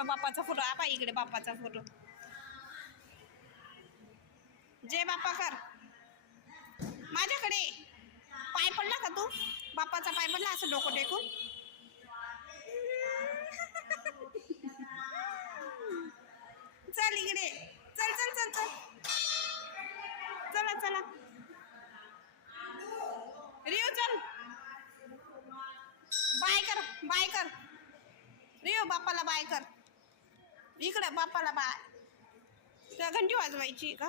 बघ बाप्पाचा फोटो. आपा इकडे बाप्पाचा फोटो. जय बाप्पा कर माझ्याकडे. पाय पडला का तू? बाप्पाचा पाय पडला असं डोकं टेकून. चल इकडे. चल चल चल चल. चला चला रिओ चल. बाय कर बाय कर रिओ. बाप्पाला बाय कर. इकडे बाप्पाला बाय. त्या घंटी वाजवायची का?